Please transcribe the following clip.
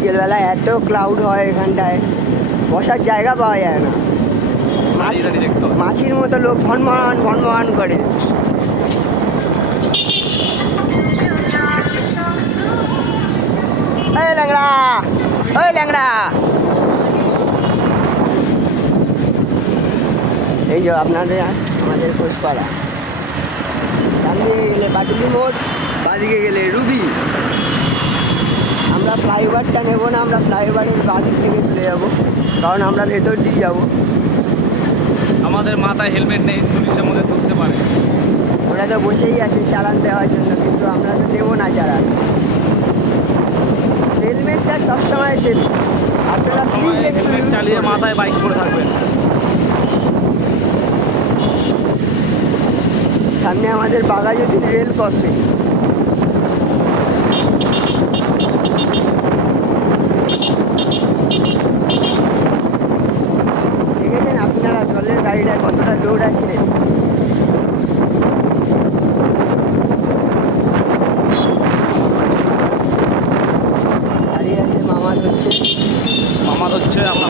বিকেলবেলা এত ক্লাউড হয় এখানটায়, বসার জায়গা পাওয়া যায় না। মাছির মতো লোক ভনভন ভনভন করে। এই ল্যাংড়া, ওই ল্যাংড়া, এই যে আপনাদের আমাদের ঘোষপাড়া। ডান দিকে গেলে পাটুলি মোড়, বাদিকে গেলে রুবি। আমরা ফ্লাইওভারটা নেবো না, আমরা ফ্লাইওভারের বাদিক থেকে চলে যাবো, কারণ আমরা ভেতর দিয়ে যাবো। আমাদের মাথায় হেলমেট নেই, পুলিশের মধ্যে ধরতে পারে। ওরা তো বসেই আছে চালান দেওয়ার জন্য, কিন্তু আমরা তো দেবো না চালান। হেলমেটটা সবসময় সেফ। আপনারা সময় হেলমেট চালিয়ে মাথায় বাইক করে থাকবেন। সামনে আমাদের বাঘাযতীন রেল ক্রসিং। দেখেছেন আপনারা জলের গাড়িটা কতটা লোড আছে। দাঁড়িয়ে আছে মামা ধরছে।